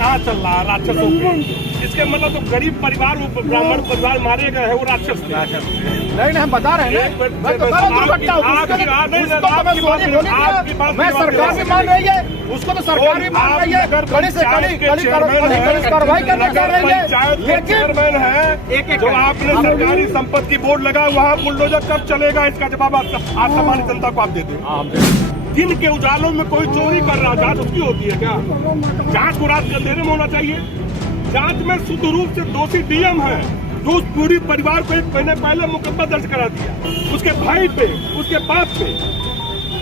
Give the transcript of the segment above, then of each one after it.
कहाँ चल रहा है राक्षसों पे? इसके मतलब तो गरीब परिवार, वो ब्राह्मण परिवार मारे गए हैं, वो राक्षस नहीं, हम बता रहे हैं। मैं सरकार भी मान रही है, उसको तो सरकार भी मान रही है, कड़ी से कड़ी कार्रवाई करना चाह रही है। लेकिन चेयरमैन है, जो आपने सरकारी संपत्ति बोर्ड लगा, वहाँ बुलडोजर कब चलेगा? इसका जवाब आप सामान्य जनता को आप दे दें। दिन के उजालों में कोई चोरी कर रहा, जांच उसकी होती है क्या? जांच को रात के अंधेरे में होना चाहिए। जांच में शुद्ध रूप से दोषी डीएम है, जो उस पूरी परिवार को 1 महीने पहले मुकदमा दर्ज करा दिया, उसके भाई पे, उसके बाप पे।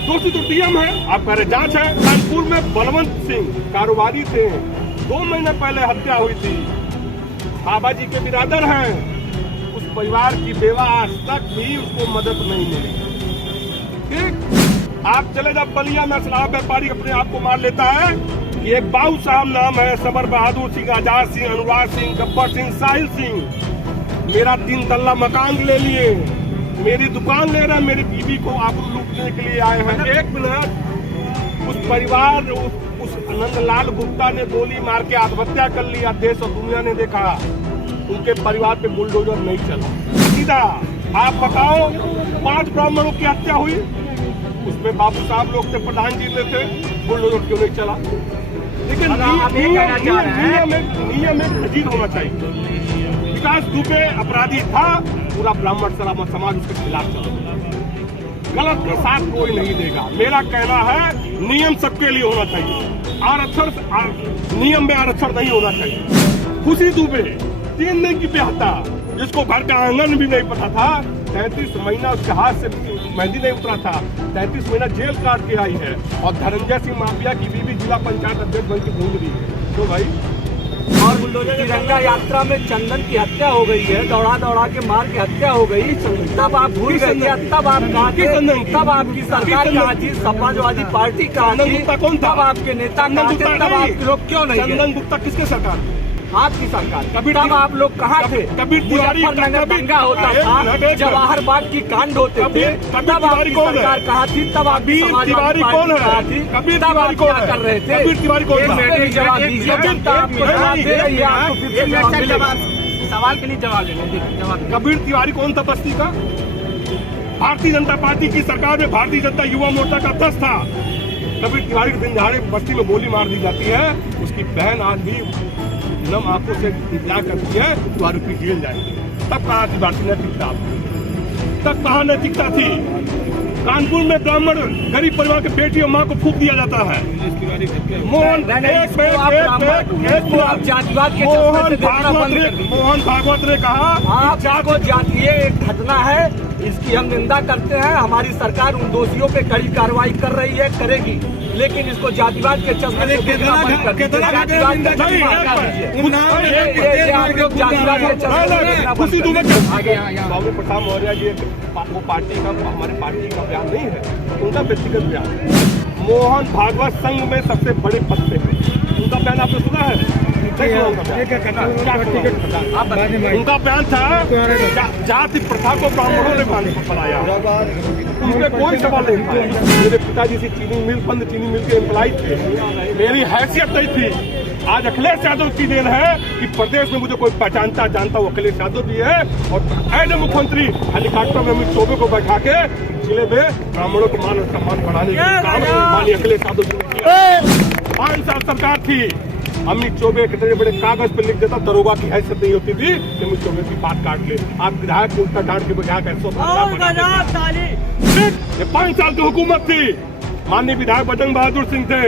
दोषी तो डीएम है। आप कह रहे जांच है। कानपुर में बलवंत सिंह कारोबारी थे, 2 महीने पहले हत्या हुई थी। बाबा जी के बिरादर हैं। उस परिवार की बेवा आज तक भी उसको मदद नहीं मिली। ठीक, आप चले जब बलिया में शराब व्यापारी अपने आप को मार लेता है, ये एक बाबू साहब नाम है, समर बहादुर सिंह, आजाद सिंह, अनुराग सिंह, गब्बर सिंह, साहिल सिंह, मेरा 3 तल्ला मकान ले लिए, मेरी दुकान ले रहे, मेरी बीवी को आप लूटने के लिए आए हैं। 1 मिनट, उस परिवार, उस नंदलाल गुप्ता ने गोली मार के आत्महत्या कर लिया। देश और दुनिया ने देखा, उनके परिवार पे बुलडोजर नहीं चला। सीधा आप बताओ, 5 ब्राह्मणों की हत्या हुई, उसमें बाबू साहब लोग थे, प्रधान जी ने थे, बुलडोजर क्यों नहीं चला? लेकिन नियम में अजीब होना चाहिए। विकास दुबे अपराधी था, पूरा ब्राह्मण समाज उसके खिलाफ चला। गलत का साथ कोई नहीं देगा। मेरा कहना है नियम सबके लिए होना चाहिए, आरक्षण नियम में आरक्षण नहीं होना चाहिए। खुशी दुबे 3 दिन की बेहता, जिसको घर का आंगन भी नहीं पता था, 33 महीना उसके हाथ से मेहंदी नहीं उतरा था, 33 महीना जेल काट के आई है। और धनंजय सिंह माफिया की बीवी जिला पंचायत अध्यक्ष बन के घूम रही है। तो भाई, और तिरंगा यात्रा में चंदन की हत्या हो गई है, दौड़ा दौड़ा के मार के हत्या हो गई। तब आप भूल गए थे, तब आप कहाँ थे? तब आपकी सरकार कहाँ थी? समाजवादी पार्टी कहाँ थी? तब आपके नेता कहाँ थे? तब आप लोग क्यों नहीं? चंदन गुप्ता किसके सरकार? आपकी सरकार। तब आप लोग कहाँ थे? मुजफ्फरनगर दंगा होता था, जवाहर बाग की कांड होते थे, तब आपकी सरकार कहाँ थी? तब आपकी समाजवादी पार्टी कहाँ थी? तब आप क्या कर रहे थे? जवाब दीजिए, जनता आपको जवाब दे रही है, आपको फिर से जवाब मिलेगा। सवाल के लिए जवाब देंगे। कबीर तिवारी कौन था बस्ती का? भारतीय जनता पार्टी की सरकार में भारतीय जनता युवा मोर्चा का अध्यक्ष था। कबीर तिवारी दिन दहाड़े बस्ती में गोली मार दी जाती है, उसकी बहन आज भी नम आंखों से इंतजार करती है, तो आरोपी जेल जाएंगे। तब कहाँ थी भारतीय नैतिकता? तब कहाँ नैतिकता थी? कानपुर में ब्राह्मण गरीब परिवार के बेटी और माँ को फूंक दिया जाता है। मोहन भागवत ने कहा, आपको जातीय एक घटना है, इसकी हम निंदा करते हैं। हमारी सरकार उन दोषियों पे कड़ी कार्रवाई कर रही है, करेगी, लेकिन इसको जातिवाद के चश्मे से प्रताप मौर्य जी वो पार्टी का, हमारे पार्टी का बयान नहीं है, उनका व्यक्तिगत बयान है। मोहन भागवत संघ में सबसे बड़े पद पे है, उनका बयान आपने सुना है? उनका बयान था जाति प्रथा को ब्राह्मणों ने बनाया, उसमें कोई सवाल नहीं था। मेरे पिताजी से चीनी मिल के एम्प्लॉय थे, मेरी हैसियत नहीं थी। आज अखिलेश यादव की देन है कि प्रदेश में मुझे कोई पहचानता जानता, वो अखिलेश यादव भी है। और ऐसे मुख्यमंत्री हेलीकॉप्टर में अमित चौबे को बैठा के जिले में ब्राह्मणों को मान सम्मान बढ़ाने का काम माननीय अखिलेश यादव जी ने किया। 5 साल सरकार थी, अमित चौबे कितने बड़े कागज पे लिख देता, दरोगा की हैसियत नहीं होती थी कि अमित चौबे की बात काट ले। आप विधायक को उल्टा डांट के बजा कर 5 साल की हुकूमत थी, माननीय विधायक बजरंग बहादुर सिंह थे।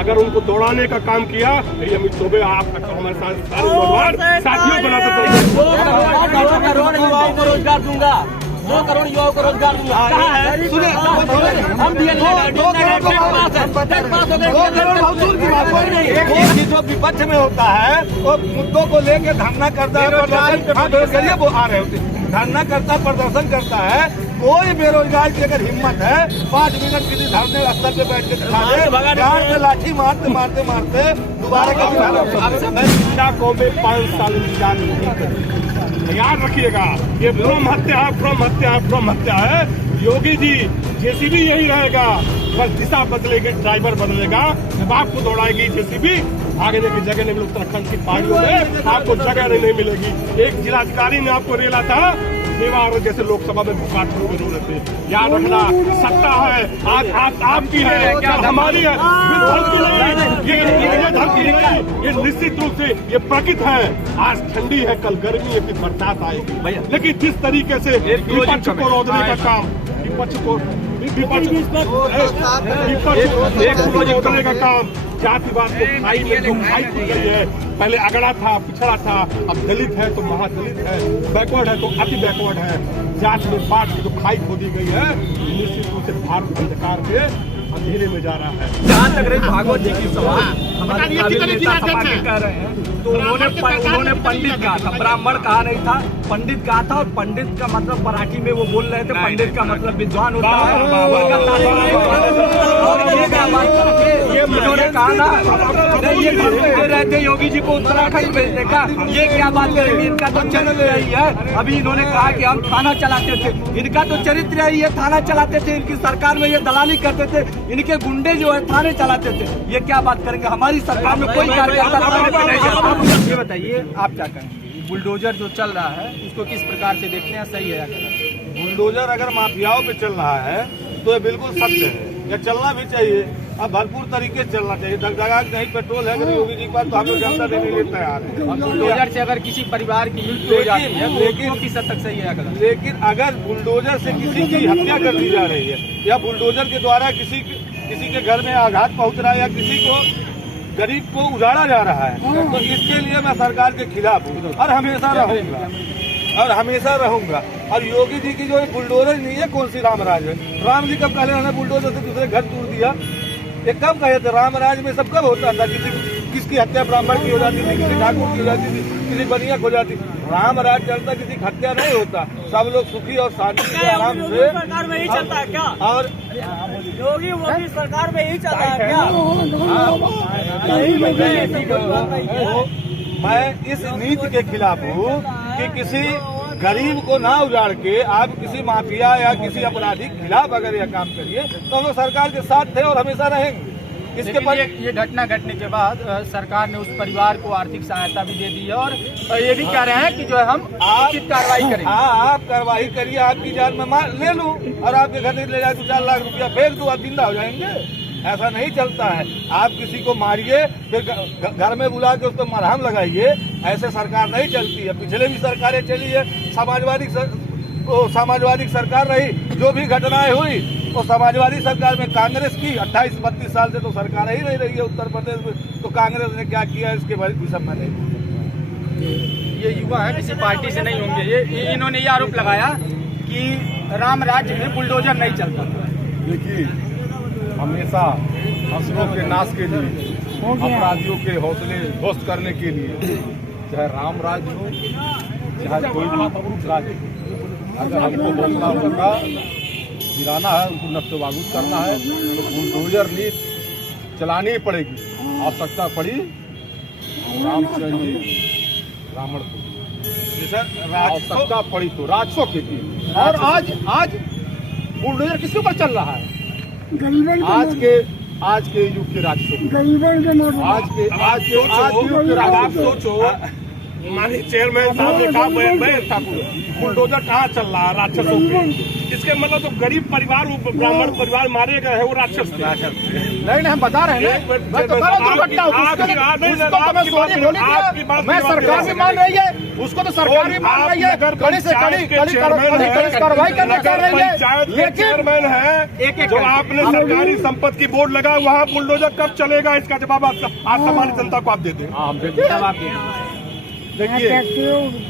अगर उनको दौड़ाने का काम किया तो ये अमित चौबे आप हमारे साथ साथियों बना सकते। 2 करोड़ युवाओं को रोजगार दूंगा, 2 करोड़ युवाओं को रोजगार दूंगा। जो विपक्ष में होता है वो मुद्दों को लेकर धरना करता है, वो आ रहे होते धरना करता, प्रदर्शन करता है। कोई बेरोजगार की अगर हिम्मत है 5 मिनट किसी धरने स्थल पे बैठ के दिखा दे, प्यार से लाठी मारते मारते मारते दोबारा कभी 5 साल इंतजार याद रखिएगा। ये भ्रम हत्या है। योगी जी जेसीबी यही रहेगा, बस दिशा बदलेगी, ड्राइवर बदलेगा, जब आपको दौड़ाएगी जेसीबी, भागने की जगह नहीं मिली। उत्तराखंड की पहाड़ियों में आपको जगह नहीं मिलेगी। एक जिलाधिकारी ने आपको रेला था देवार जैसे लोकसभा में भुकाट की जरूरत है। याद रखना, सत्ता है आज आपकी है, क्या हमारी है, ये धमकी नहीं, ये निश्चित रूप से ये प्रकृति है। आज ठंडी है, कल गर्मी है, फिर बरसात आएगी। लेकिन जिस तरीके से विपक्ष को रोकने का काम, विपक्ष को रोकने का काम, जातिवाद को खाई में जो खाई खुल गई है। पहले अगड़ा था, पिछड़ा था, अब दलित है तो महादलित है, बैकवर्ड है तो अति बैकवर्ड है। जात में बांट की जो खाई खोदी गई है, निश्चित रूप से भारत अंधकार के अंधेरे में जा रहा है। जहाँ तक रही भागवत जी की सवाल, हमारे काबिल नेता सभा के कह रहे हैं, तो उन्होंने पंडित कहा था, ब्राह्मण कहा नहीं था, पंडित कहा था। और पंडित का मतलब मराठी में वो बोल रहे थे, पंडित का मतलब विद्वान होता है। और ये क्या बात ये उन्होंने कहा ना, ये घूमते रहते योगी जी को उत्तराखंड भेजने का, ये क्या बात करेंगे? इनका तो चरित्र यही है। अभी इन्होंने कहा कि हम थाना चलाते थे, इनका तो चरित्र यही है, थाना चलाते थे। इनकी सरकार में ये दलाली करते थे, इनके गुंडे जो है थाने चलाते थे। ये क्या बात करेंगे? हमारी सरकार में कोई कार्यकर्ता थाने पे नहीं जाता। ये बताइए आप क्या करेंगे? बुलडोजर जो चल रहा है उसको किस प्रकार से देखते हैं, सही है या गलत? बुलडोजर अगर माफियाओं पे चल रहा है तो ये बिल्कुल सत्य है, ये चलना भी चाहिए। अब भरपूर तरीके से चलना चाहिए। दगदगा नहीं पेट्रोल है अगर योगी जी के पास तो हम लोग जनता देने के लिए तैयार है। बुलडोजर से अगर किसी परिवार की मृत्यु हो जाती है तो किस हद तक सही है या गलत? लेकिन अगर बुलडोजर से किसी की हत्या कर दी जा रही है या बुलडोजर के द्वारा किसी के घर में आघात पहुंच रहा है या किसी को गरीब को उजाड़ा जा रहा है, तो इसके लिए मैं सरकार के खिलाफ हूँ और हमेशा रहूंगा। और योगी जी की जो बुलडोजर नहीं है, कौन सी रामराज है? राम जी कब पहले उन्होंने बुलडोजर से दूसरे घर तोड़ दिया? ये कब कहे थे? रामराज में सब कब होता था? किसकी हत्या ब्राह्मण की हो जाती थी, किसी ठाकुर की हो जाती थी, किसी बनिया हो जाती। रामराज चलता, किसी की हत्या नहीं होता। सब लोग सुखी और शांति से आराम से। सरकार में ही चलता है क्या? और योगी मोदी सरकार में ही चलता है क्या? मैं इस नीति के खिलाफ हूँ कि किसी गरीब को ना उजाड़ के आप किसी माफिया या किसी अपराधी के खिलाफ अगर यह काम करिए तो हम लोग सरकार के साथ थे और हमेशा रहेंगे। इसके पर ये घटना घटने के बाद सरकार ने उस परिवार को आर्थिक सहायता भी दे दी है और ये भी कह रहे हैं कि जो है हम उचित कार्रवाई करेंगे। हाँ, आप कार्रवाई करिए, आपकी जान में मार ले लूं और आपके घर ले जाए 2-4 लाख रुपया फेंक दो, आप जिंदा हो जाएंगे। ऐसा नहीं चलता है। आप किसी को मारिए फिर घर में बुला के उसको मरहम लगाइए, ऐसे सरकार नहीं चलती है। पिछले भी सरकारें चली है, समाजवादी सरकार रही, जो भी घटनाएं हुई वो समाजवादी सरकार में कांग्रेस की 28-32 साल से तो सरकार ही नहीं रही है उत्तर प्रदेश में। तो कांग्रेस ने क्या किया इसके विषय में नहीं। ये युवा है, किसी पार्टी से नहीं होंगे। ये इन्होंने ये आरोप लगाया कि राम राज्य में बुलडोजर नहीं चलता। देखिए, हमेशा असलों के नाश के लिए, अपराधियों के हौसले ध्वस्त करने के लिए, चाहे राम राज्य हो चाहे कोई भी राज्य, अगर हमको हौसला उनका गिराना है, उनको नष्टवागुत करना है तो बुलडोजर नीति चलानी ही पड़ेगी। आवश्यकता पड़ी रामचंद्र जी रावण को, आवश्यकता पड़ी तो राजसों के लिए। और आज बुलडोजर किसके ऊपर चल रहा है? आज के युग के राजसों, आज के युग के राजसों। सोचो, माननीय चेयरमैन साहब ने कहा बुलडोजर कहाँ चल रहा है? राक्षसों पे। इसके मतलब तो गरीब परिवार, वो ब्राह्मण परिवार मारे गए हैं, वो राक्षस थे। नहीं, हम बता रहे हैं, मैं सरकार भी मान रही है, उसको तो सरकार भी मान रही है। कड़ी से कड़ी कार्रवाई करना चाह रही है। ये चेयरमैन है जो आपने सरकारी संपत्ति की बोर्ड लगा, वहाँ बुलडोजर कब चलेगा? इसका जवाब आज सामान्य जनता को आप देते हैं। देखिए,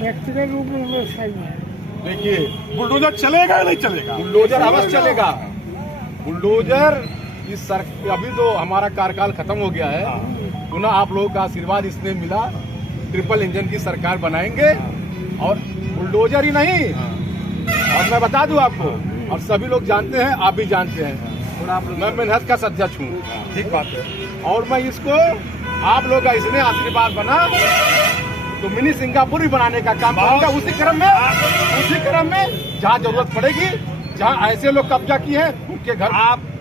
व्यक्तिगत रूप में सही है। देखिए, बुलडोजर चलेगा या नहीं चलेगा? बुलडोजर अवश्य चलेगा। बुलडोजर अभी तो हमारा कार्यकाल खत्म हो गया है, पुनः आप लोगों का आशीर्वाद इसने मिला, ट्रिपल इंजन की सरकार बनाएंगे और बुलडोजर ही नहीं। और मैं बता दूं आपको, और सभी लोग जानते हैं, आप भी जानते हैं, मैं मेहनत का अध्यक्ष हूँ। ठीक बात है। और मैं इसको आप लोग का इसने आशीर्वाद बना तो मिनी सिंगापुर ही बनाने का काम करूंगा। उसी क्रम में जहाँ जरूरत पड़ेगी, जहाँ ऐसे लोग कब्जा किए हैं उनके घर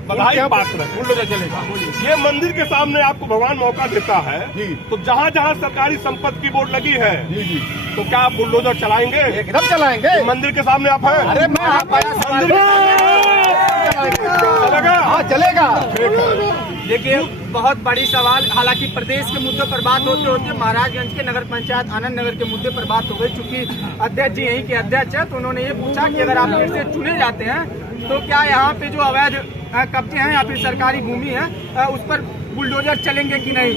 बधाई पात्र है। बुलडोजर चलेगा। ये मंदिर के सामने आपको भगवान मौका देता है जी। तो जहाँ जहाँ सरकारी संपत्ति की बोर्ड लगी है जी जी, तो क्या आप बुलडोजर चलाएंगे? एकदम चलाएंगे। मंदिर के सामने आप हैं? अरे मैं मंदिर के सामने चलेगा? हाँ चलेगा। देखिए बहुत बड़ी सवाल, हालांकि प्रदेश के मुद्दों पर बात होते होते महाराजगंज के नगर पंचायत आनंद नगर के मुद्दे पर बात हो गई। चूंकि अध्यक्ष जी यहीं के अध्यक्ष है तो उन्होंने ये पूछा कि अगर आप फिर से चुने जाते हैं तो क्या यहाँ पे जो अवैध कब्जे हैं या फिर सरकारी भूमि है उस पर बुलडोजर चलेंगे कि नहीं,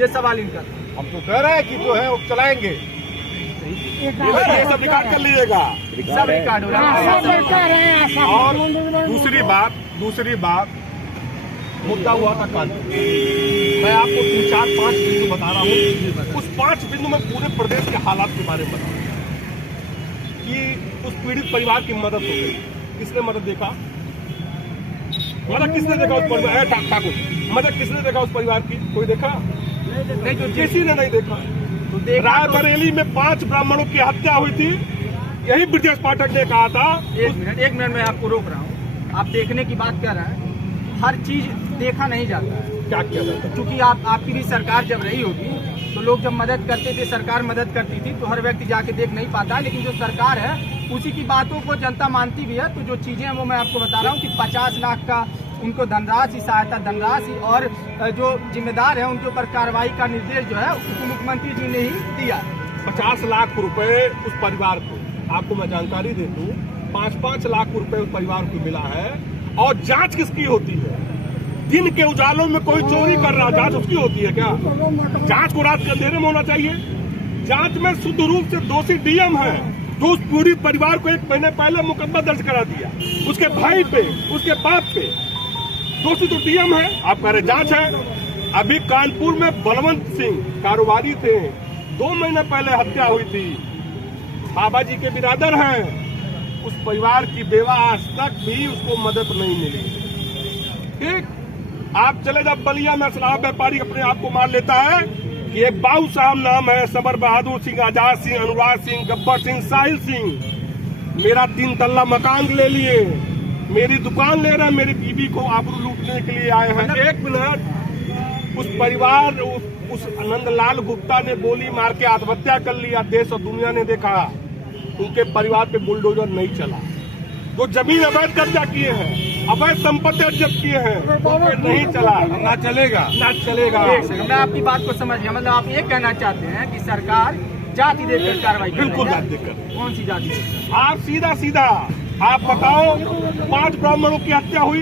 ये सवाल इनका। हम तो कह रहे हैं कि जो है वो चलाएंगे। ये सब रिकॉर्ड कर लीजिएगा। सब रिकॉर्ड हो रहा है। और दूसरी बात मुद्दा हुआ था कल। मैं आपको 3, 4, 5 बिंदु बता रहा हूँ। उस 5 बिंदु में पूरे प्रदेश के हालात के बारे में बता रहा हूँ कि उस पीड़ित परिवार की मदद हो गई। किसने मदद देखा? मदद किसने देखा उस परिवार? ठाकुर, मदद किसने देखा उस परिवार की? कोई देखा नहीं? तो किसी ने नहीं देखा। रायबरेली में 5 ब्राह्मणों की हत्या हुई थी। यही ब्रजेश पाठक ने कहा था। एक मिनट मैं आपको रोक रहा हूँ। आप देखने की बात कर रहे हैं, हर चीज देखा नहीं जाता है। क्या किया जाता है? क्योंकि आपकी भी सरकार जब रही होगी तो लोग जब मदद करते थे, सरकार मदद करती थी तो हर व्यक्ति जाके देख नहीं पाता। लेकिन जो सरकार है उसी की बातों को जनता मानती भी है। तो जो चीजें हैं वो मैं आपको बता रहा हूँ कि 50 लाख का उनको धनराशि, सहायता धनराशि और जो जिम्मेदार है उनके ऊपर कार्रवाई का निर्देश जो है उप मुख्यमंत्री जी ने ही दिया। 50 लाख रुपए उस परिवार को, आपको मैं जानकारी दे दूं, 5-5 लाख रुपए उस परिवार को मिला है। और जांच किसकी होती है? दिन के उजालों में कोई चोरी कर रहा, जांच उसकी होती है क्या? जांच को रात के अंधेरे में होना चाहिए। जांच में शुद्ध रूप से दोषी डीएम है तो उस पूरी परिवार को 1 महीने पहले मुकदमा दर्ज करा दिया। उसके भाई पे, उसके बाप पे दोषी तो डीएम है। आप कह रहे जांच है। अभी कानपुर में बलवंत सिंह कारोबारी थे, 2 महीने पहले हत्या हुई थी। बाबा जी के बिरादर हैं। उस परिवार की बेवा आज तक भी उसको मदद नहीं मिली। ठीक, आप चले जब बलिया में शराब व्यापारी अपने आप को मान लेता है कि एक बाबू साहब नाम है, समर बहादुर सिंह, आजाद सिंह, अनुराग सिंह, गब्बर सिंह, साहिल सिंह, मेरा 3 तल्ला मकान ले लिए, मेरी दुकान ले रहे, मेरी बीवी को आबरू लूटने के लिए आए हैं। 1 मिनट, उस परिवार, उस नंदलाल गुप्ता ने गोली मार के आत्महत्या कर लिया। देश और दुनिया ने देखा, उनके परिवार पे बुलडोजर नहीं चला। जो जमीन अवैध कब्जा किए हैं, अवैध संपत्ति जब्त किए हैं, वो नहीं चला, ना चलेगा, ना चलेगा। मैं आपकी बात को समझ गया। मतलब आप ये कहना चाहते हैं कि सरकार जाति देकर कार्रवाई करे। बिल्कुल जाति देकर। कौन सी जाति देकर? आप सीधा आप बताओ, 5 ब्राह्मणों की हत्या हुई,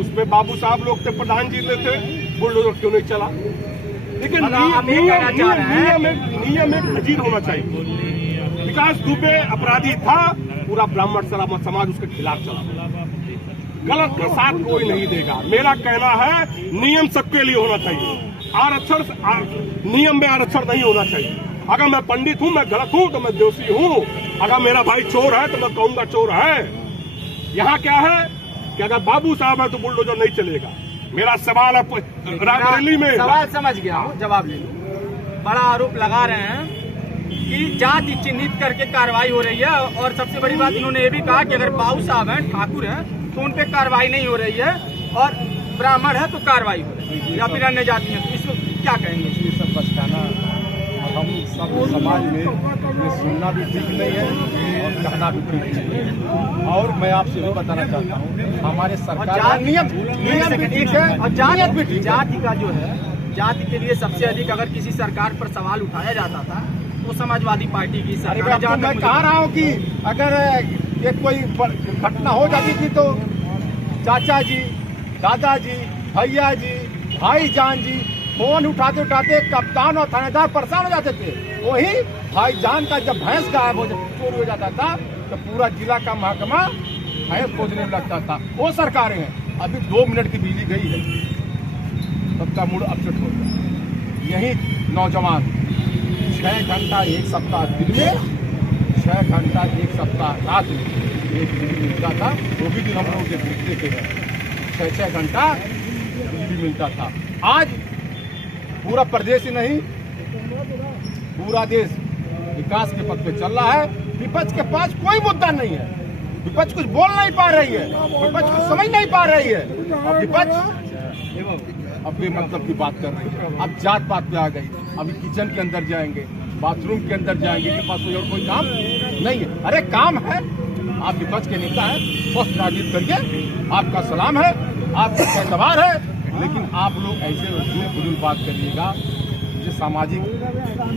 उसमें बाबू साहब लोग थे, प्रधान जी थे, बुलडोजर क्यों नहीं चला? लेकिन नियम एक नजीर होना चाहिए। विकास दुबे अपराधी था, पूरा ब्राह्मण समाज उसके खिलाफ चला। गलत का साथ कोई नहीं देगा। मेरा कहना है नियम सबके लिए होना चाहिए। आरक्षण, नियम में आरक्षण नहीं होना चाहिए। अगर मैं पंडित हूँ, मैं गलत हूँ तो मैं दोषी हूँ। अगर मेरा भाई चोर है तो मैं कहूँगा चोर है। यहाँ क्या है कि अगर बाबू साहब है तो बुलडोजर नहीं चलेगा। मेरा सवाल है रायबरेली में। सवाल समझ गया हूँ, जवाब ले लो। बड़ा आरोप लगा रहे हैं कि जाति चिन्हित करके कार्रवाई हो रही है। और सबसे बड़ी बात इन्होंने ये भी कहा कि अगर बाबू साहब हैं, ठाकुर हैं, तो उन पे कार्रवाई नहीं हो रही है, और ब्राह्मण है तो कार्रवाई हो रही है, या फिर अन्य जाति है। तो इसको क्या कहेंगे? ये सब बचकाना हम सब समाज में ये सुनना भी ठीक नहीं है और कहना भी ठीक नहीं है। और मैं आपसे भी बताना चाहता हूँ, हमारे सरकार नियत भी ठीक है और जाति भी ठीक है। जाति का जो है, जाति के लिए सबसे अधिक अगर किसी सरकार पर सवाल उठाया जाता था तो समाजवादी पार्टी की सरकार। मैं कह रहा हूँ कि अगर ये कोई घटना हो जाती थी तो चाचा जी, दादाजी, भैया जी, भाईजान जी फोन उठाते उठाते कप्तान और थानेदार परेशान हो जाते थे। वही भाईजान का जब भैंस गायब हो चोरी हो जाता था तो पूरा जिला का महकमा भैंस खोजने में लगता था। वो सरकारें हैं। अभी 2 मिनट की बिजली गई है, सबका मूड अपसेट हो गया। यही नौजवान 6 घंटा 1 सप्ताह दिन में, 6 घंटा 1 सप्ताह रात में एक बिजली मिलता था। वो भी दिन हम लोग देखते थे, 6-6 घंटा बिजली मिलता था। आज पूरा प्रदेश ही नहीं, पूरा देश विकास के पथ पे चल रहा है। विपक्ष के पास कोई मुद्दा नहीं है। विपक्ष कुछ बोल नहीं पा रही है, विपक्ष कुछ समझ नहीं पा रही है। और विपक्ष अब बेमतलब की बात कर रही है, अब जात पात पे आ गई। अभी किचन के अंदर जाएंगे, बाथरूम के अंदर जाएंगे, के पास और कोई काम नहीं है। अरे काम है, आप विपक्ष के नेता हैं, स्वस्थ राजनीति करिए, आपका सलाम है, आपका एतबार है, लेकिन आप लोग ऐसे फजूल बात करिएगा जो सामाजिक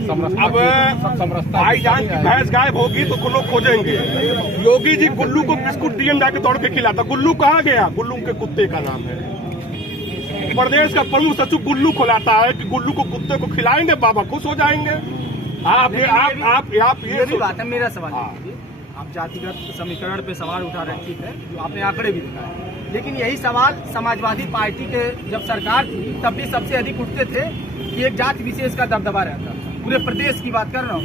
समरसता। भाईजान की भैंस गायब होगी तो गुल्लू खोजेंगे। योगी जी गुल्लू को बिस्कुट डीएम जाके दौड़ के खिलाता। गुल्लू कहाँ गया? गुल्लू के कुत्ते का नाम है। प्रदेश का प्रमुख सचिव गुल्लू खुलाता है कि गुल्लू को कुत्ते को खिलाएंगे, बाबा खुश हो जाएंगे। आप ये बात है। मेरा सवाल आप जातिगत समीकरण पे सवाल उठा रहे हैं, ठीक है, जो आपने आंकड़े भी दिखाए, लेकिन यही सवाल समाजवादी पार्टी के जब सरकार थी तब भी सबसे अधिक उठते थे कि एक जाति विशेष का दबदबा रहता था। पूरे प्रदेश की बात कर रहा हूँ।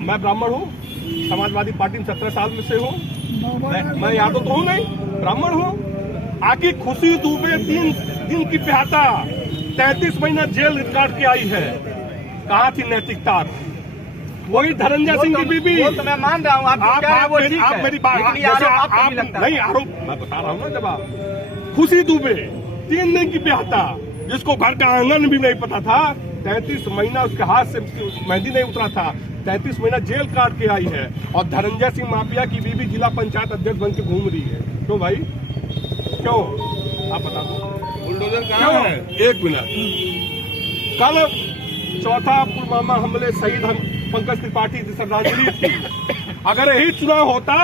मैं ब्राह्मण हूँ, समाजवादी पार्टी में 17 साल में से हूँ। मैं यादव तो हूँ नहीं, ब्राह्मण हूँ। आखिर खुशी दुबे 3 दिन की प्याता 33 महीना जेल काट के आई है। कहाँ थी नैतिकता? वही धनंजय सिंह की बीबी। वो तो मैं मान रहा हूँ, आप मेरी बात नहीं, आरोप मैं बता रहा हूँ ना। जब आप खुशी दुबे 3 दिन की प्याता, जिसको घर का आंगन भी नहीं पता था, 33 महीना उसके हाथ से मेहंदी नहीं उतरा था, 33 महीना जेल काट के आई है। और धनंजय सिंह माफिया की बीबी जिला पंचायत अध्यक्ष बन के घूम रही है। क्यों भाई, क्यों? आप बता दो, बुलडोजर कहाँ है? 1 मिनट। कल चौथा पुलवामा हमले शहीद हम पंकज त्रिपाठी की श्रद्धांजलि थी। अगर यही चुनाव होता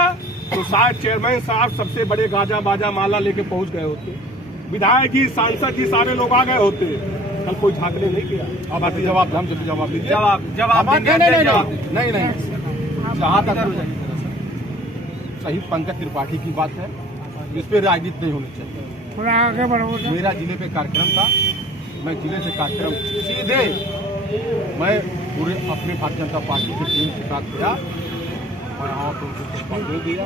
तो शायद चेयरमैन साहब सबसे बड़े गाजा बाजा माला लेके पहुंच गए होते, विधायक जी, सांसद जी, सारे लोग आ गए होते। कल कोई झांकने नहीं किया। अब आते जवाब हम जवाब दीजिए। जवाब नहीं। जहाँ तक शहीद पंकज त्रिपाठी की बात है, इस पे राजनीति नहीं होनी चाहिए। मेरा जिले पे कार्यक्रम था, मैं जिले से कार्यक्रम सीधे मैं पूरे अपने भारतीय जनता पार्टी की टीम के साथ गया। मैं वहाँ पर उनको संपर्क दे दिया,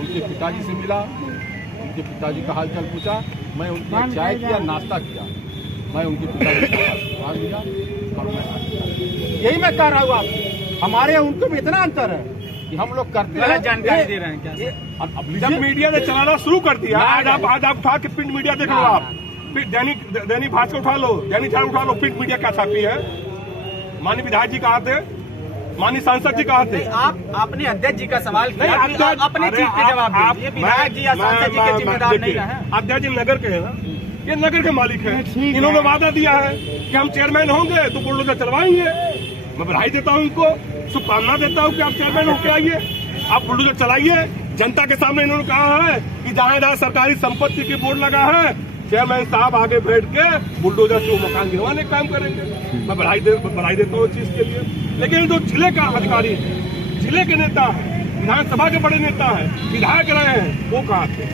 उनके पिताजी से मिला, उनके पिताजी का हालचाल पूछा, मैं उनके चाय किया, नाश्ता किया, मैं उनके पिताजी का आशीर्वाद लिया। और मैं यही मैं कह रहा हूँ, आप हमारे उनको भी इतना अंतर है कि हम लोग करते हैं। जानकारी दे रहे हैं क्या? जब मीडिया ने चलाना शुरू कर दिया, आज आप उठा के प्रिंट मीडिया देख लो। आप दैनिक भास्कर उठा लो, दैनिक जागरण उठा लो, प्रिंट मीडिया क्या छापी है? माननीय विधायक जी कहाँ थे? माननीय सांसद जी कहाँ थे? आपने अध्यक्ष जी का सवाल किया, अपनी चीज पे जवाब दीजिए। विधायक जी या सांसद जी के जिम्मेदार नहीं है। अध्यक्ष जी नगर के है ना, ये नगर के मालिक हैं। इन्होंने वादा दिया है कि हम चेयरमैन होंगे तो बुलडोजर चलवाएंगे। मैं बधाई देता हूँ इनको, शुभकामना देता हूँ कि आप चेयरमैन होकर आइए, आप बुलडोजर चलाइए। जनता के सामने इन्होंने कहा है कि जहाँ सरकारी संपत्ति की बोर्ड लगा है, चेयरमैन साहब आगे बैठ के बुलडोजर से वो मकान गिरवाने का काम करेंगे। मैं बधाई देता हूँ चीज के लिए। लेकिन जो जिले का अधिकारी है, जिले के नेता है, विधानसभा के बड़े नेता है, विधायक रहे हैं, वो कहाँ थे?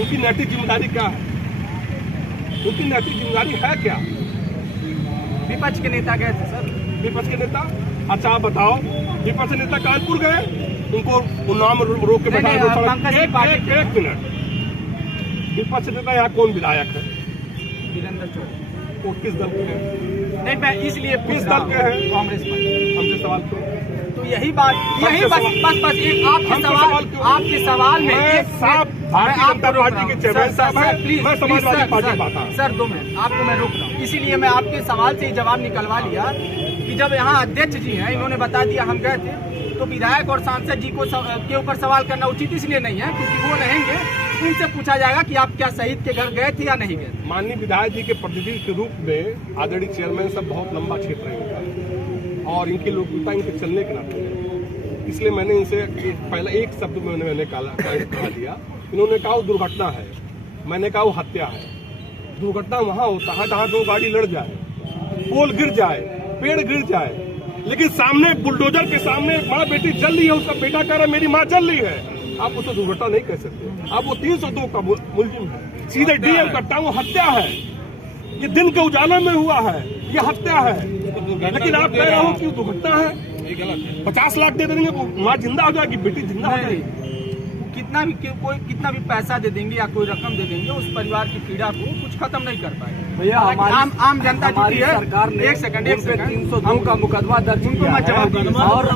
उनकी नैतिक जिम्मेदारी क्या है? उनकी नैतिक जिम्मेदारी है क्या? विपक्ष के नेता गए थे सर। विपक्ष के नेता? अच्छा आप बताओ, विपक्ष के नेता कानपुर गए, उनको नाम रोक के बैठा। 1 मिनट, विपक्ष नेता यहाँ कौन विधायक है? वीरेंद्र चौधरी। वो किस दल के हैं? नहीं, मैं इसलिए किस दल के हैं? कांग्रेस पार्टी। हमसे सवाल क्यों? तो यही बात बस एक आपके सवाल में साहब भारतीय जनता पार्टी के चेयरमैन साहब हैं, मैं समाजवादी पार्टी की बात है। सर 2 मिनट आपको मैं रोक रहा हूँ, इसीलिए मैं आपके सवाल से जवाब निकलवा लिया कि जब यहाँ अध्यक्ष जी हैं, इन्होंने बता दिया हम गए थे, तो विधायक और सांसद जी को के ऊपर सवाल करना उचित इसलिए नहीं है क्योंकि वो रहेंगे, उनसे पूछा जाएगा कि आप क्या शहीद के घर गए थे या नहीं गए। माननीय विधायक जी के प्रतिनिधि के रूप में आदरणीय चेयरमैन साहब बहुत लंबा क्षेत्र है और इनकी लोकप्रियता इनके चलने के नाते है, इसलिए मैंने इनसे पहला एक शब्द में मैंने कहा दिया। इन्होंने कहा वो दुर्घटना है, मैंने कहा वो हत्या है। दुर्घटना वहाँ होता है जहाँ 2 गाड़ी लड़ जाए, पोल गिर जाए, पेड़ गिर जाए, लेकिन सामने बुलडोजर के सामने माँ बेटी जल रही है, उसका बेटा कह रहा है मेरी माँ जल रही है, आप उसे दुर्घटना नहीं कह सकते। अब वो 302 का मुलजिम है, सीधे डीएम करता है, वो हत्या है। ये दिन के उजाले में हुआ है, ये हत्या है, लेकिन आप कह रहे हो कि दुर्घटना है। 50 लाख दे देंगे, वो माँ जिंदा हो जाएगी, बेटी जिंदा हो जाएगी। कितना भी पैसा दे देंगे या कोई रकम दे देंगे, उस परिवार की पीड़ा को कुछ खत्म नहीं कर पाएंगे। भैया आम जनता हमारी जुटी है। सरकार ने एक सेकंड 302 का मुकदमा दर्ज उनको किया मत जवाब है। दीजिए। और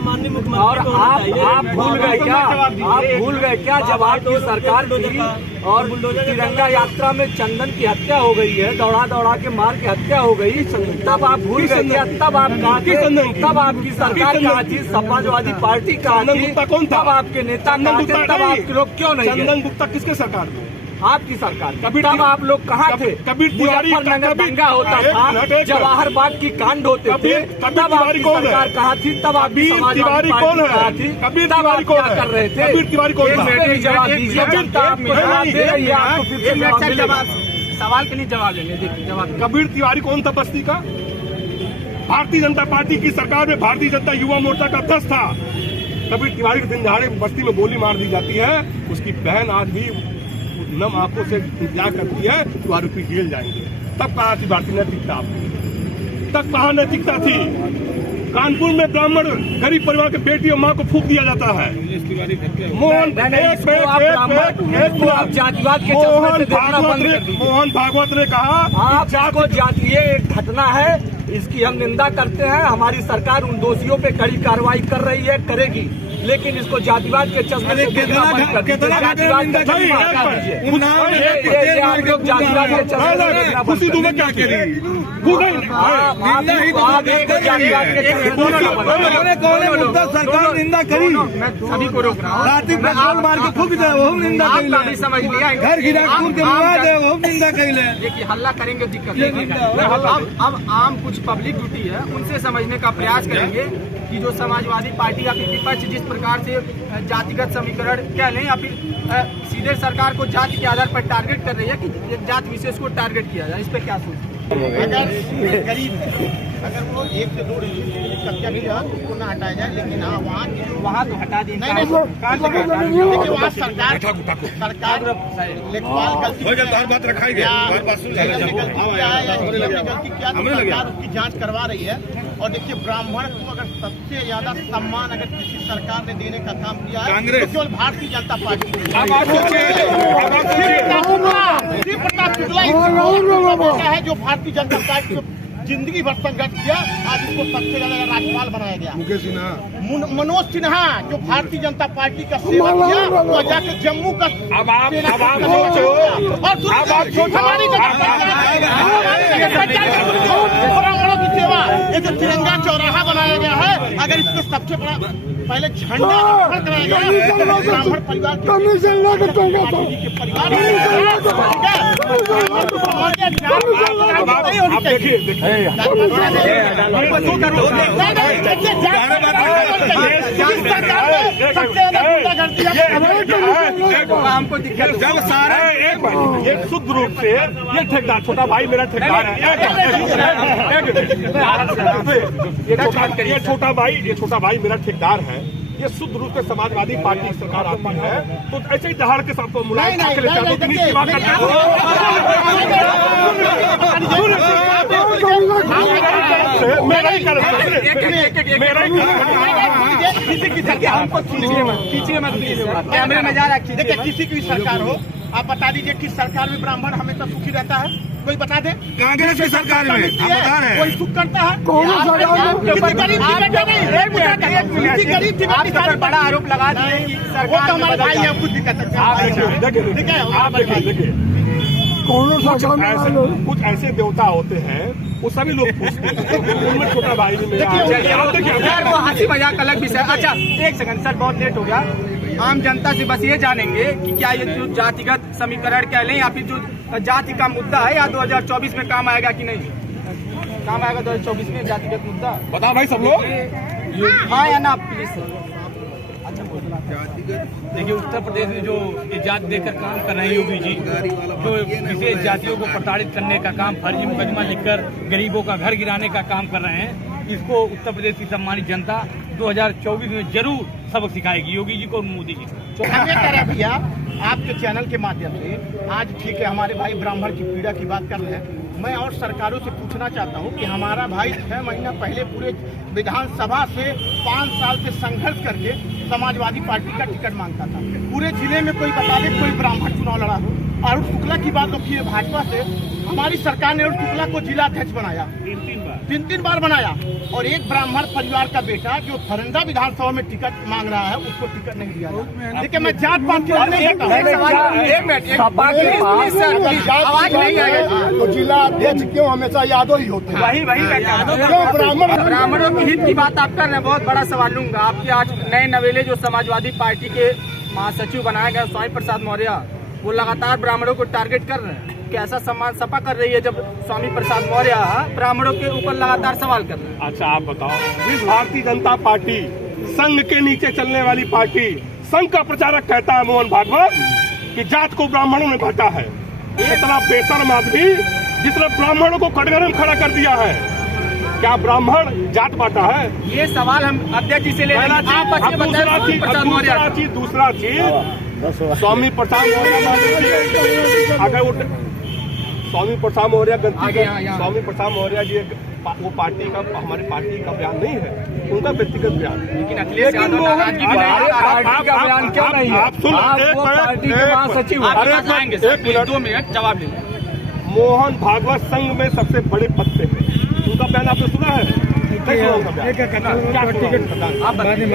आप भूल गए क्या? आप भूल गए क्या जब आपकी सरकार थी और तिरंगा यात्रा में चंदन की हत्या हो गई है, दौड़ा के मार के हत्या हो गई, तब आप भूल गए क्या? तब आप कहाँ थे? तब आपकी सरकार कहाँ थी? समाजवादी पार्टी कहाँ थी? तब आपके नेता कहाँ थे? तब आपके लोग क्यों नहीं चंदन गए? गुप्ता किसके सरकार में? आपकी सरकार। तब आप लोग कहाँ थे? कबीर तिवारी मुजफ्फरनगर दंगा होता था, जवाहर बाग की कांड होते थे, तब आपकी सरकार कहाँ थी? तब आपकी समाजवादी पार्टी कहाँ थी? तब आप क्या कर रहे थे? कबीर तिवारी कौन है? जवाब दीजिए। जनता आपको जवाब दे रही है, आपको फिर से जवाब मिलेगा। सवाल के नहीं जवाब देंगे। देखिए जवाब कबीर तिवारी कौन था बस्ती का? भारतीय जनता पार्टी की सरकार में भारतीय जनता युवा मोर्चा का अध्यक्ष था। कबीर तिवारी के दिन दहाड़े बस्ती में गोली मार दी जाती है, उसकी बहन आज भी नम आंखों से इंतजार करती है कि आरोपी जेल जाएंगे। तब कहा थी भारतीय नैतिकता? तब कहा नैतिकता थी? कानपुर में ब्राह्मण गरीब परिवार के बेटी और माँ को फूंक दिया जाता है। मोहन भागवत ने कहा आप जाको जाति ये एक घटना है, इसकी हम निंदा करते हैं। हमारी सरकार उन दोषियों पे कड़ी कार्रवाई कर रही है, करेगी, लेकिन इसको जातिवाद के चश्मे से देखना बंद कर दीजिए। जातिवाद का चश्मा हटा दीजिए। ये आप लोग जातिवाद के चश्मे से देखना बंद खुशी तुम्हें क्या करी? आप इसको जातिवाद के सरकार निंदा करी, मैं सभी को रोक रहा हूँ। राती पेट्रोल मार के फूक दे, वो निंदा आपका करी, भी समझ लिया। घर गिरा कूद के मार दे, वो निंदा करी। देखिए हल्ला करेंगे दिक्कत नहीं। अब आम कुछ पब्लिक ड्यूटी है, उनसे समझने का प्रयास करेंगे कि जो समाजवादी पार्टी या फिर विपक्ष जिस प्रकार से जातिगत समीकरण कह लें या फिर सीधे सरकार को जाति के आधार पर टारगेट कर रही है कि जाति विशेष को टारगेट किया जाए, इस पर क्या सोचते हैं? अगर गरीब है, अगर वो 1 से 2 कब्जा किया तो उसको न हटाया जाए, लेकिन हाँ वहाँ तो हटा दी। नहीं देखिए वहाँ सरकार लेखपाल गलती सरकार उसकी जांच करवा रही है। और देखिए ब्राह्मण को अगर सबसे ज्यादा सम्मान अगर किसी सरकार ने देने का काम किया है तो केवल भारतीय जनता पार्टी है, जो भारतीय जनता पार्टी को जिंदगी भर संघर्ष किया, आज इसको सबसे ज्यादा राज्यपाल बनाया गया। मुकेश सिन्हा, मनोज सिन्हा जो भारतीय जनता पार्टी का सेवा किया, वो जाकर जम्मू का अब आप सोचो, हमारी ब्राह्मणों की सेवा, ये जो तिरंगा चौराहा बनाया गया है, अगर इसको सबसे बड़ा पहले झंडा अर्पण कराया गया ब्राह्मण परिवार हमको दिक्कत जब सारे एक शुद्ध रूप से ये ठेकेदार, छोटा भाई मेरा ठेकेदार है, ये छोटा भाई मेरा ठेकेदार है, ये शुद्ध रूप से समाजवादी पार्टी की सरकार आती है तो ऐसे ही दहाड़ के सबको मुलायम कैमरे में जा रहा है। देखिए किसी की भी सरकार हो, आप बता दीजिए किस सरकार में ब्राह्मण हमेशा सुखी रहता है? कोई बता दे। कांग्रेस की सरकार में आप बता रहे हैं कोई सुख करता है? गरीब बड़ा आरोप लगा दिए कि वो तो हमारे भाई है, कुछ दिक्कत कुछ ऐसे देवता होते हैं वो सभी लोग पूछते हैं उनमें छोटा भाई वो हंसी मजाक अलग विषय। अच्छा एक सेकंड सर, बहुत लेट हो गया। आम जनता से बस ये जानेंगे कि क्या ये जो जातिगत समीकरण कह लें या फिर जो जाति का मुद्दा है या 2024 में काम आएगा कि नहीं? काम आएगा 2024 में जातिगत मुद्दा? बता भाई सब लोग हाँ या ना प्लीज। देखिए उत्तर प्रदेश में जो ये जाति देकर काम कर रहे हैं योगी जी, जो विशेष जातियों को प्रताड़ित करने का काम, फर्जी मुकदमा लिखकर गरीबों का घर गिराने का काम कर रहे हैं, इसको उत्तर प्रदेश की सम्मानित जनता 2024 में जरूर सबक सिखाएगी योगी जी को और मोदी जी को। हम ये कह रहे हैं भैया आपके चैनल के माध्यम से, आज ठीक है हमारे भाई ब्राह्मण की पीड़ा की बात कर रहे हैं, मैं और सरकारों से पूछना चाहता हूं कि हमारा भाई 6 महीना पहले पूरे विधानसभा से 5 साल से संघर्ष करके समाजवादी पार्टी का टिकट मांगता था। पूरे जिले में कोई बता दे कोई ब्राह्मण चुनाव लड़ा हो। अरुण शुक्ला की बात होती है भाजपा से, हमारी सरकार ने अरुण शुक्ला को जिला अध्यक्ष बनाया, 3 बार बनाया, और एक ब्राह्मण परिवार का बेटा जो फरंदा विधानसभा में टिकट मांग रहा है उसको टिकट नहीं दिया गया। लेकिन मैं जात पात की बात नहीं करता। आवाज नहीं आएगा तो जिला अध्यक्ष क्यों हमेशा यादव ही होते हैं? वही ब्राह्मणों के हित की बात आप कर रहे हैं, बहुत बड़ा सवाल लूंगा आपकी। आज नए नवेले जो समाजवादी पार्टी के महासचिव बनाए गए स्वामी प्रसाद मौर्य, वो लगातार ब्राह्मणों को टारगेट कर रहे हैं। कैसा सम्मान सपा कर रही है जब स्वामी प्रसाद मौर्य ब्राह्मणों के ऊपर लगातार सवाल कर रहे हैं? अच्छा आप बताओ, इस भारतीय जनता पार्टी संघ के नीचे चलने वाली पार्टी, संघ का प्रचारक कहता है मोहन भागवत कि जात को ब्राह्मणों ने बांटा है। इतना बेशर्म आदमी जिसने ब्राह्मणों को कटघरे में खड़ा कर दिया है, क्या ब्राह्मण जात बांटा है? ये सवाल हम अध्यक्ष जी से ले रहे हैं। दूसरा चीज स्वामी प्रसाद मौर्य अगर स्वामी प्रसाद मौर्य स्वामी प्रसाद मौर्य जी वो पार्टी का, हमारी पार्टी का बयान नहीं है, उनका व्यक्तिगत बयान। लेकिन अखिलेश यादव पार्टी का बयान क्यों नहीं है? आप सुन, पार्टी के महासचिव, एक 2 मिनट जवाब ले। मोहन भागवत संघ में सबसे बड़े पद पे है, उनका बयान आपने सुना है?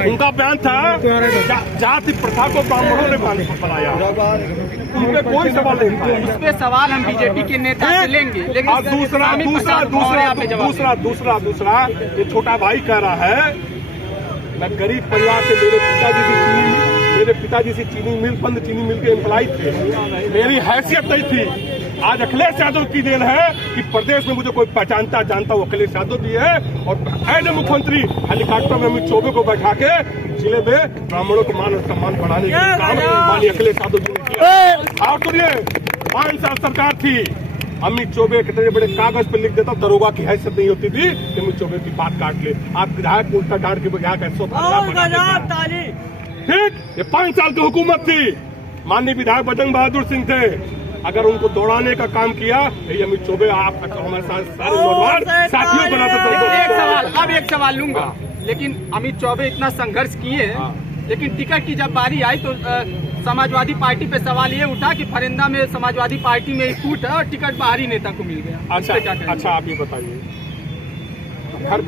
उनका बयान था जाति प्रथा को ब्राह्मणों ने बनाया, उनपे कोई सवाल नहीं था। इस पे सवाल हम बीजेपी के नेता से लेंगे, लेकिन दूसरा ये छोटा भाई कह रहा है मैं गरीब परिवार से, मेरे पिताजी से चीनी मिल बंद चीनी मिल के एम्प्लॉय थे, मेरी हैसियत नहीं थी। आज अखिलेश यादव की देन है कि प्रदेश में मुझे कोई पहचानता जानता वो अखिलेश यादव भी है, और एज ए मुख्यमंत्री हेलीकॉप्टर में अमित चौबे को बैठा के जिले में ब्राह्मणों को मान सम्मान बढ़ाने के काम माननीय अखिलेश यादव जी ने किया। और सुनिए, 5 साल सरकार थी, अमित चौबे कितने बड़े कागज पे लिख देता, दरोगा की हैसियत नहीं होती थी कि अमित चौबे की बात काट ले। आप विधायक उल्टा डांट के बजाय ठीक, ये 5 साल की हुकूमत थी, माननीय विधायक बजरंग बहादुर सिंह थे, अगर उनको दौड़ाने का काम किया यही अमित चौबे आप हमारे साथ सारे नौजवान साथियों बनाते। अब एक सवाल लूंगा, लेकिन अमित चौबे इतना संघर्ष किए, लेकिन टिकट की जब बारी आई तो समाजवादी पार्टी पे सवाल ये उठा कि फरिंदा में समाजवादी पार्टी में फूट है और टिकट बाहरी नेता को मिल गया। अच्छा आप ये बताइए, घर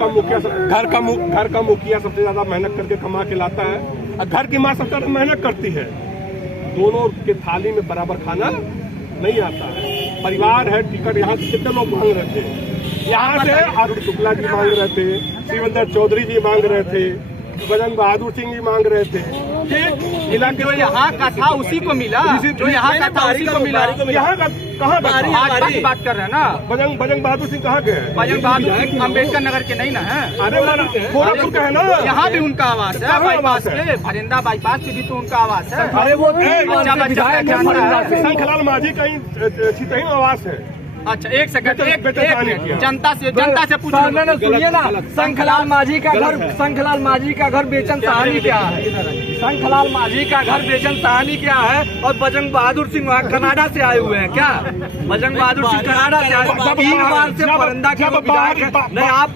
का मुखिया सबसे ज्यादा मेहनत करके कमा के लाता है, घर की माँ सबसे ज्यादा मेहनत करती है, दोनों के थाली में बराबर खाना नहीं आता है। परिवार है, टिकट यहाँ से कितने लोग मांग रहे थे, यहाँ से अरुण शुक्ला जी मांग रहे थे, शिवेंद्र चौधरी जी मांग रहे थे, बजरंग बहादुर सिंह जी मांग रहे थे, जो यहाँ का था उसी को मिला, जो यहाँ का था उसी को मिला। यहाँ का कहाँ की बात कर रहे हैं ना? बजरंग बहादुर सिंह कहाँ गए? बजरंग बहादुर सिंह अम्बेडकर नगर के नहीं ना है? अरे गोरखपुर का है ना, यहाँ भी उनका आवास है, बाईपास पे, फरिंदा बाईपास पे भी तो उनका आवास है। अरे वो शंखलाल मांझी का ही आवास है। अच्छा एक सेकंड, जनता से पूछो। सुनिए ना, शंखलाल मांझी का घर बेचन सहानी क्या है? शंखलाल मांझी का घर बेचन सहानी क्या है? और बजरंग बहादुर सिंह वहाँ कनाडा से आए हुए हैं क्या? बजरंग बहादुर सिंह कनाडा से आए, 3 बार से फरिंदा के नहीं। आप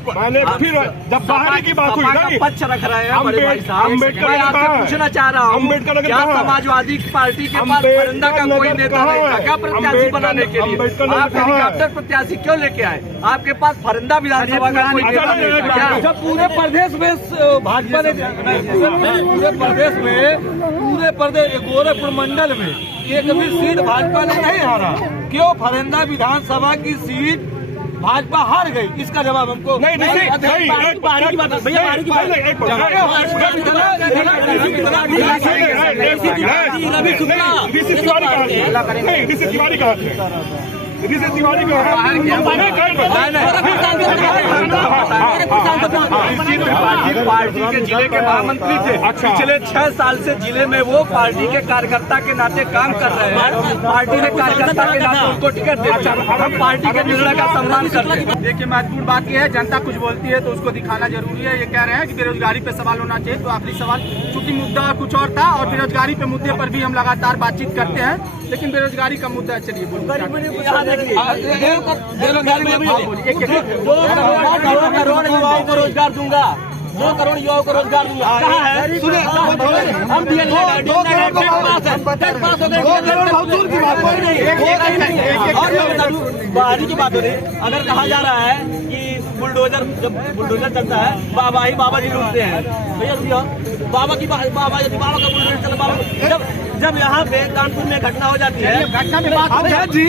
फिर जब बाहरी की बात हुई पक्ष रख रहे हैं बड़े भाई साहब, मैं आपसे पूछना चाह रहा हूँ, क्या समाजवादी पार्टी के पास फरिंदा का कोई नेता नहीं था क्या प्रत्याशी बनाने के लिए? आप हेलीकॉप्टर प्रत्याशी क्यों लेके आए? आपके पास फरिंदा विधानसभा का कोई नेता नहीं था क्या? पूरे प्रदेश में भाजपा ने, पूरे प्रदेश गोरखपुर मंडल में एक भी सीट भाजपा ने नहीं हारा, क्यों? फरिंदा विधानसभा की सीट भाजपा हार गई, इसका जवाब हमको नहीं। तिवारी का पार्टी के जिले के महामंत्री थे। पिछले 6 साल से जिले में वो पार्टी के कार्यकर्ता के नाते काम कर रहे हैं। पार्टी ने कार्यकर्ता के नाते उनको टिकट दे, हम पार्टी के निर्णय का सम्मान करते हैं। देखिए महत्वपूर्ण बात यह है, जनता कुछ बोलती है तो उसको दिखाना जरूरी है। ये कह रहे हैं कि बेरोजगारी पे सवाल होना चाहिए, तो आखिरी सवाल, चूंकि पार्टी मुद्दा कुछ और था, और बेरोजगारी के मुद्दे पर भी हम लगातार बातचीत करते हैं, लेकिन बेरोजगारी का मुद्दा चलिए बोलिए। 2 करोड़ युवाओं को रोजगार दूंगा, 2 करोड़ युवाओं को रोजगार दूंगा। कहाँ है? हम बहुत दूर की बात बाहरी की बात हो रही। अगर कहा जा रहा है कि बुलडोजर, जब बुलडोजर चलता है बाबा ही बाबा जी लूटते हैं, भैया बाबा की बाबा का बुलडोजर चलता, बाबा जब यहाँ पे कानपुर में घटना हो जाती है, घटना में बात जी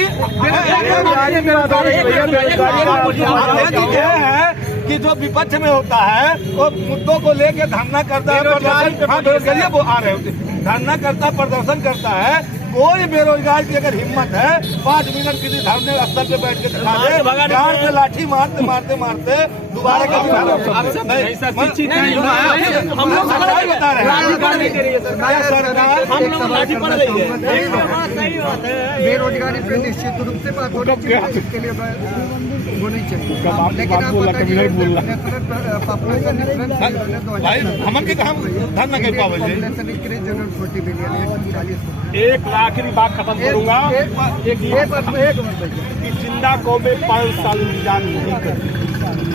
है कि जो विपक्ष में होता है वो मुद्दों को लेके धरना करता है, प्रदर्शन, वो आ रहे होते धरना करता, प्रदर्शन करता है। कोई बेरोजगार की अगर हिम्मत है 5 मिनट किसी धरने स्थल पे बैठ के दिखा दे, गांड से लाठी मारते मारते मारते दोबारा कभी हम लोग बता रहे हैं हम लोग लाठी पड़ रही है। बेरोजगारी पे निश्चित रूप से बात होनी चाहिए, इसके लिए होनी चाहिए, लेकिन आप बताइए पॉपुलेशन भाई हम के कहा धरना कर पावे जनरल 40 बिलियन 140। एक आखिरी बात खत्म करूंगा, एक कि जिंदा कौमें 5 साल इंतजार नहीं करती।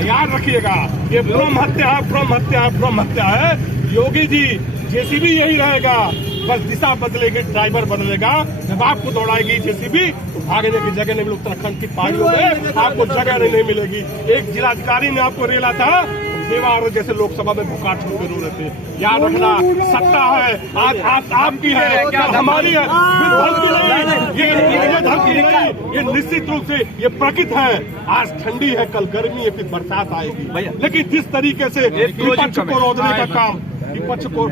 याद रखिएगा, ये भ्रम हत्या है, भ्रम हत्या है, भ्रम हत्या है। योगी जी जेसीबी यही रहेगा, बस दिशा बदलेगी, ड्राइवर बदलेगा। जब आपको दौड़ाएगी जेसीबी तो भागने की जगह नहीं मिलेगी। उत्तराखंड की पहाड़ियों में आपको जगह नहीं मिलेगी। एक जिलाधिकारी ने आपको रेला था, देवारों जैसे लोकसभा में भुका छोड़ के रो रहे थे। याद रखना, सत्ता है आज आपकी है, क्या हमारी है, ये धमकी नहीं, ये निश्चित रूप से ये प्रकृति है। आज ठंडी है, कल गर्मी है, फिर बरसात आएगी। लेकिन जिस तरीके से विपक्ष को रोकने का काम, विपक्ष को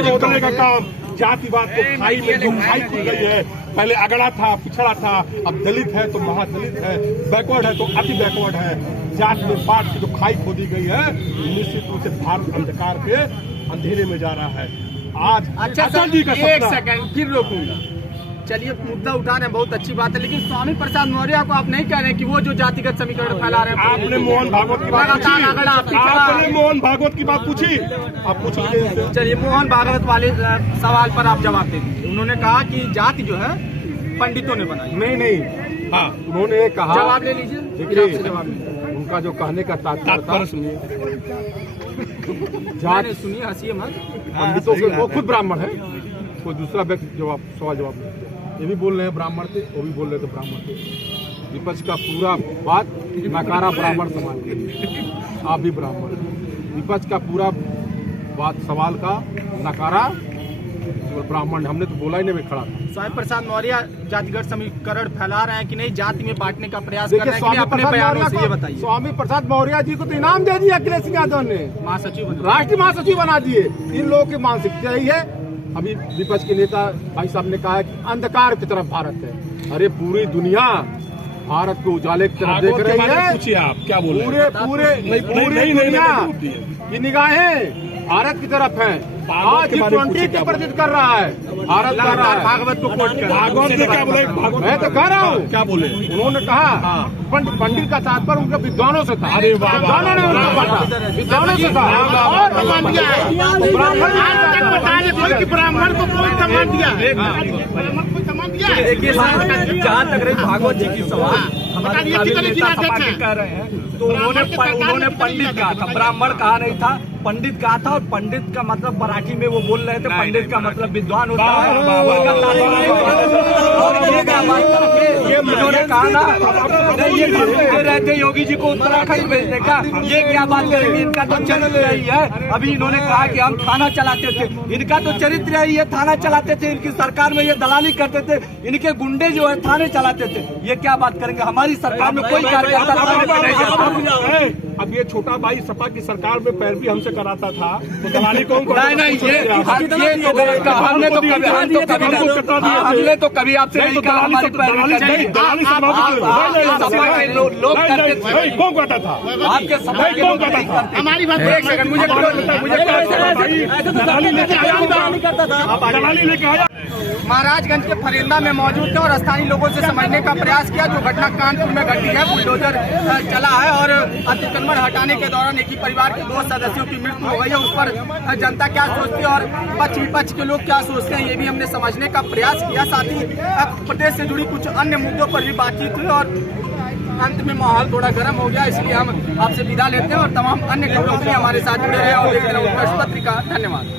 रोकने का काम, जातिवाद को खाई में जो खाई खुल गई है, पहले अगड़ा था, पिछड़ा था, अब दलित है तो महादलित है, बैकवर्ड है तो अति बैकवर्ड है। जात में बांट की जो खाई खोदी गई है, निश्चित रूप से भारत अंधकार के अंधेरे में जा रहा है। आज अच्छा अटल जी का एक सेकंड फिर रोकूंगा। चलिए मुद्दा उठा रहे हैं, बहुत अच्छी बात है, लेकिन स्वामी प्रसाद मौर्य को आप नहीं कह रहे कि वो जो जातिगत समीकरण फैला रहे हैं। आपने मोहन भागवत की बात पूछी, आपने मोहन भागवत की बात पूछी, आप पूछिए। चलिए मोहन भागवत वाले सवाल पर आप जवाब दे दीजिए। उन्होंने कहा कि जाति जो है पंडितों ने बनाई। नहीं, हाँ उन्होंने कहा, जवाब ले लीजिए, जवाब उनका जो कहने का तात्पर्य सुनिए, जाने सुनिए, हंसिए मत। पंडितों के वो खुद ब्राह्मण है, कोई दूसरा व्यक्ति सवाल जवाब नहीं। ये भी बोल रहे हैं ब्राह्मण थे, वो भी बोल रहे थे ब्राह्मण थे। विपक्ष का पूरा बात नकारा ब्राह्मण समाज के लिए, आप भी ब्राह्मण। विपक्ष का पूरा बात सवाल का नकारा ब्राह्मण, हमने तो बोला ही नहीं, खड़ा था। स्वामी प्रसाद मौर्य जातिगत समीकरण फैला रहे हैं कि नहीं, जाति में बांटने का प्रयास कर रहे हैं कि नहीं? अपने बयानों से ये बताइए। स्वामी प्रसाद मौर्य जी को तो इनाम दे दिया अखिलेश यादव ने, महासचिव, राष्ट्रीय महासचिव बना दिए। इन लोगों की मानसिकता यही है। अभी विपक्ष के नेता भाई साहब ने कहा है कि अंधकार की तरफ भारत है। अरे पूरी दुनिया भारत को उजाले की तरफ देख रही है। पूछिए आप क्या बोल रहे हैं? पूरी दुनिया की निगाहें भारत की तरफ है। आज G20 की प्रतिनिधित्व कर रहा है, भारत कर रहा है। भागवत को कोट कर, भागवत ने क्या बोले? मैं तो कह रहा हूँ, क्या बोले? उन्होंने कहा पंडित का तात्पर्य उनके विद्वानों से था। अरे वाह, विद्वानों ने उनका पढ़ा, विद्वानों से था। और सम्मान दिया है, ब्राह्मण ब्राह्मण को कोई सम्मान दिया है, ब्राह्मण को सम्मान दिया है। देखिए जहाँ तक रही भागवत जी की सवाल, हमारे नेता सपा के कह रहे हैं, तो उन्होंने पंडित कहा था, ब्राह्मण कहा नहीं था, पंडित कहा था। और पंडित का मतलब मराठी में वो बोल रहे थे, पंडित का मतलब विद्वान होता है। उन्होंने कहा ना, ये रहते योगी जी को उत्तराखंड भेजने का, ये क्या बात करेंगे? इनका तो चरित्र यही है। अभी इन्होंने कहा कि हम थाना चलाते थे, इनका तो चरित्र यही है, थाना चलाते थे। इनकी सरकार में ये दलाली करते थे, इनके गुंडे जो है थाने चलाते थे। ये क्या बात करेंगे? हमारी सरकार में कोई कार्यकर्ता अब ये छोटा भाई सपा की सरकार में पैरवी हमसे कराता था, तो दलाली कौन को? नहीं, ये हमने तो कभी आपसे नहीं कहा हमारी पैरवी दलाली लोग करते थे। कौन कहता था? आपके सपा के लोग नहीं करते। हमारी बात एक सेकंड, मुझे दलाली लेके आया, दलाली लेके आया। महाराजगंज के फरेंदा में मौजूद थे और स्थानीय लोगों से समझने का प्रयास किया। जो घटना कानपुर में घटी है, बुलडोजर चला है और अतिक्रमण हटाने के दौरान एक ही परिवार के 2 सदस्यों की मृत्यु हो गई है। उस पर जनता क्या सोचती है और पक्ष विपक्ष के लोग क्या सोचते हैं, ये भी हमने समझने का प्रयास किया। साथ ही प्रदेश से जुड़ी कुछ अन्य मुद्दों पर भी बातचीत हुई और अंत में माहौल थोड़ा गर्म हो गया। इसलिए हम आपसे विदा लेते हैं और तमाम अन्य खबरों के लिए हमारे साथ जुड़े रहे और देखते रहे उत्कर्ष पत्रिका। धन्यवाद।